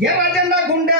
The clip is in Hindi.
ఎర్రజెండ గుండె